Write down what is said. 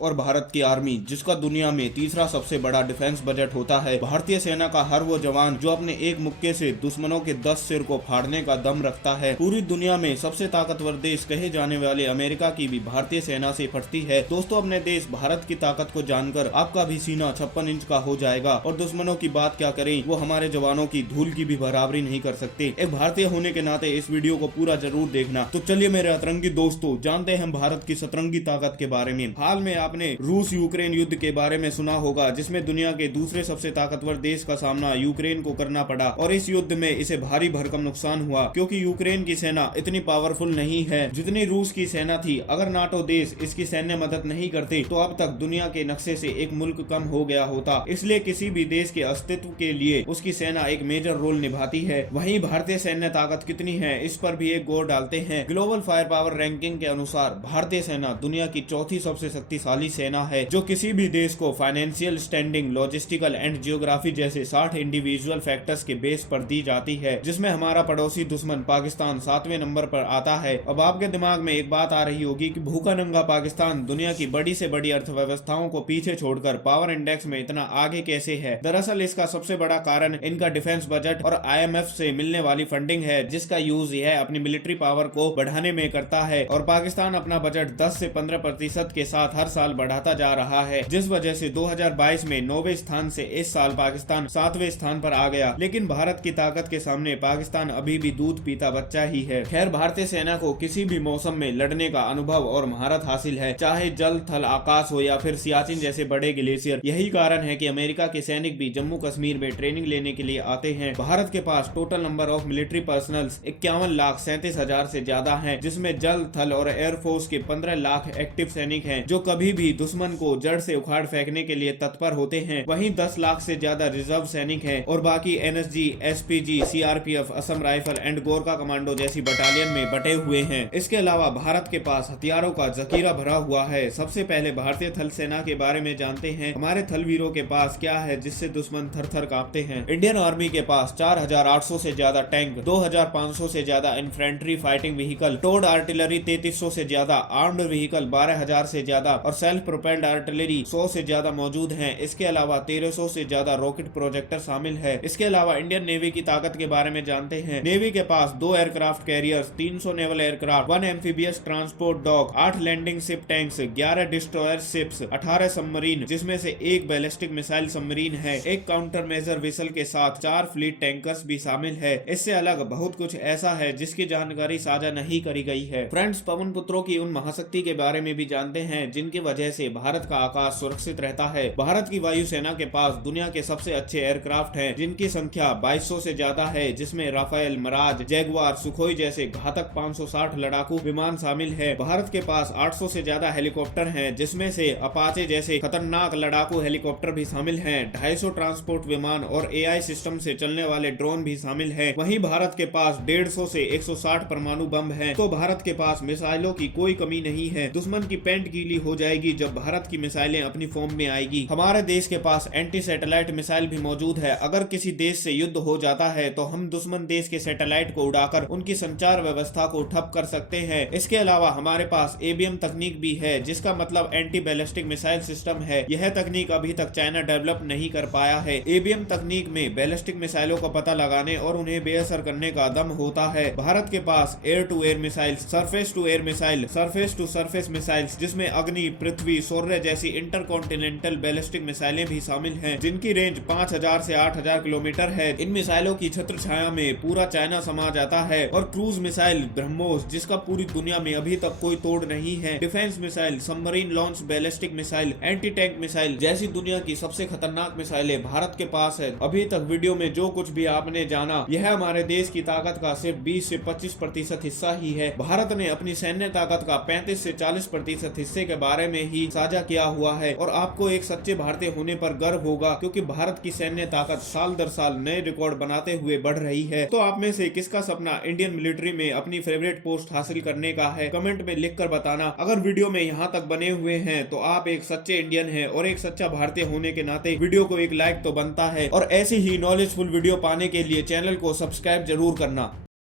और भारत की आर्मी, जिसका दुनिया में तीसरा सबसे बड़ा डिफेंस बजट होता है। भारतीय सेना का हर वो जवान जो अपने एक मुक्के से दुश्मनों के 10 सिर को फाड़ने का दम रखता है। पूरी दुनिया में सबसे ताकतवर देश कहे जाने वाले अमेरिका की भी भारतीय सेना से फटती है। दोस्तों, अपने देश भारत की ताकत को जानकर आपका भी सीना 56 इंच का हो जाएगा। और दुश्मनों की बात क्या करें, वो हमारे जवानों की धूल की भी बराबरी नहीं कर सकते। एक भारतीय होने के नाते इस वीडियो को पूरा जरूर देखना। तो चलिए मेरे अतरंगी दोस्तों, जानते हैं हम भारत की सतरंगी ताकत के बारे में। हाल में आपने रूस यूक्रेन युद्ध के बारे में सुना होगा, जिसमें दुनिया के दूसरे सबसे ताकतवर देश का सामना यूक्रेन को करना पड़ा और इस युद्ध में इसे भारी भरकम नुकसान हुआ, क्योंकि यूक्रेन की सेना इतनी पावरफुल नहीं है जितनी रूस की सेना थी। अगर नाटो देश इसकी सैन्य मदद नहीं करते तो अब तक दुनिया के नक्शे से एक मुल्क कम हो गया होता। इसलिए किसी भी देश के अस्तित्व के लिए उसकी सेना एक मेजर रोल निभाती है। वहीं भारतीय सैन्य ताकत कितनी है, इस पर भी एक गौर डालते हैं। ग्लोबल फायर पावर रैंकिंग के अनुसार भारतीय सेना दुनिया की चौथी सबसे शक्तिशाली सेना है, जो किसी भी देश को financial standing, logistical and geography जैसे 60 इंडिविजुअल फैक्टर्स के बेस पर दी जाती है, जिसमें हमारा पड़ोसी दुश्मन पाकिस्तान 7वें नंबर पर आता है। अब आपके दिमाग में एक बात आ रही होगी कि भूखा नंगा पाकिस्तान दुनिया की बड़ी से बड़ी अर्थव्यवस्थाओं को पीछे छोड़कर पावर इंडेक्स में इतना आगे कैसे है। दरअसल इसका सबसे बड़ा कारण इनका डिफेंस बजट और IMF से मिलने वाली फंडिंग है, जिसका यूज यह अपनी मिलिट्री पावर को बढ़ाने में करता है। और पाकिस्तान अपना बजट 10 से 15% के साथ हर साल बढ़ाता जा रहा है, जिस वजह से 2022 में 9वें स्थान से इस साल पाकिस्तान 7वें स्थान पर आ गया। लेकिन भारत की ताकत के सामने पाकिस्तान अभी भी दूध पीता बच्चा ही है। खैर, भारतीय सेना को किसी भी मौसम में लड़ने का अनुभव और महारत हासिल है, चाहे जल थल आकाश हो या फिर सियाचिन जैसे बड़े ग्लेशियर। यही कारण है कि अमेरिका के सैनिक भी जम्मू कश्मीर में ट्रेनिंग लेने के लिए आते हैं। भारत के पास total number of military personnels 51,37,000 से ज्यादा है, जिसमें जल थल और एयरफोर्स के 15 लाख एक्टिव सैनिक हैं, जो कभी भी दुश्मन को जड़ से उखाड़ फेंकने के लिए तत्पर होते हैं। वहीं 10 लाख से ज्यादा रिजर्व सैनिक हैं और बाकी NSG, SPG, CRPF, Assam rifle and Gorkha commando जैसी बटालियन में बटे हुए हैं। इसके अलावा भारत के पास हथियारों का जखीरा भरा हुआ है। सबसे पहले भारतीय थल सेना के बारे में जानते हैं। हमारे थल वीरों के पास क्या है जिससे दुश्मन थर थर कांपते हैं। इंडियन आर्मी के पास 4,800 से ज्यादा टैंक, 2,500 से ज्यादा infantry fighting vehicle, towed artillery 3,300 से ज्यादा, आर्म्ड व्हीकल 12,000 से ज्यादा और सेल्फ प्रोपेल्ड आर्टिलरी 100 से ज्यादा मौजूद हैं। इसके अलावा 1,300 से ज्यादा रॉकेट प्रोजेक्टर शामिल है। इसके अलावा इंडियन नेवी की ताकत के बारे में जानते हैं। नेवी के पास 2 aircraft carriers, 300 naval aircraft, 1 amphibious transport dock, 8 landing ship tanks, 11 destroyer ships, 18 submarine, जिसमें से एक बैलिस्टिक मिसाइल सबमरीन है, एक काउंटर मेजर विसल के साथ 4 फ्लीट टैंकर्स भी शामिल है। इससे अलग बहुत कुछ ऐसा है जिसकी जानकारी साझा नहीं करी गई है। फ्रेंड्स, पवन पुत्रों की उन महाशक्ति के बारे में भी जानते हैं जिनकी वजह से भारत का आकाश सुरक्षित रहता है। भारत की वायुसेना के पास दुनिया के सबसे अच्छे एयरक्राफ्ट हैं, जिनकी संख्या 2200 से ज्यादा है, जिसमें राफेल, मिराज, जैगुआर, सुखोई जैसे घातक 560 लड़ाकू विमान शामिल है। भारत के पास 800 से ज्यादा हेलीकॉप्टर हैं, जिसमें से अपाचे जैसे खतरनाक लड़ाकू हेलीकॉप्टर भी शामिल हैं। 250 ट्रांसपोर्ट विमान और AI सिस्टम से चलने वाले ड्रोन भी शामिल हैं। वहीं भारत के पास 150 से 160 परमाणु बम हैं। तो भारत के पास मिसाइलों की कोई कमी नहीं है। दुश्मन की पेंट गीली हो जाएगी जब भारत की मिसाइलें अपनी फॉर्म में आएगी। हमारे देश के पास एंटी सैटेलाइट मिसाइल भी मौजूद है। अगर किसी देश से युद्ध हो जाता है तो हम दुश्मन देश के सैटेलाइट को उड़ाकर उनकी संचार व्यवस्था को ठप कर सकते हैं। इसके अलावा हमारे पास ABM तकनीक भी है, जिसका मतलब एंटी बैलिस्टिक मिसाइल सिस्टम है। यह तकनीक अभी तक चाइना डेवलप नहीं कर पाया है। ABM तकनीक में बैलिस्टिक मिसाइलों का पता लगाने और उन्हें बेअसर करने का दम होता है। भारत के पास air to air missile, surface to air missile, surface to surface missiles, जिसमें अग्नि, पृथ्वी, सौर्य जैसी इंटरकॉन्टिनेंटल बैलिस्टिक मिसाइलें भी शामिल हैं, जिनकी रेंज 5,000 से 8,000 किलोमीटर है। इन मिसाइलों की छत्र छाया में पूरा चाइना समा जाता है। और क्रूज मिसाइल ब्रह्मोस, जिसका पूरी दुनिया में अभी तक कोई तोड़ नहीं है। Defence missile, submarine launch ballistic missile, anti tank missile जैसी दुनिया की सबसे खतरनाक मिसाइलें भारत के पास है। अभी तक वीडियो में जो कुछ भी आपने जाना, यह हमारे देश की ताकत का सिर्फ 20 से 25% हिस्सा ही है। भारत ने अपनी सैन्य ताकत का 35 से 40% हिस्से के बारे में ही साझा किया हुआ है। और आपको एक सच्चे भारतीय होने पर गर्व होगा, क्योंकि भारत की सैन्य ताकत साल दर साल नए रिकॉर्ड बनाते हुए बढ़ रही है। तो आप में से किसका सपना इंडियन मिलिट्री में अपनी फेवरेट पोस्ट हासिल करने का है, कमेंट में लिख कर बताना। अगर वीडियो में यहाँ तक बने हुए हैं तो आप एक सच्चे इंडियन हैं और एक सच्चा भारतीय होने के नाते वीडियो को एक लाइक तो बनता है। और ऐसी ही नॉलेजफुल वीडियो पाने के लिए चैनल को सब्सक्राइब जरूर करना।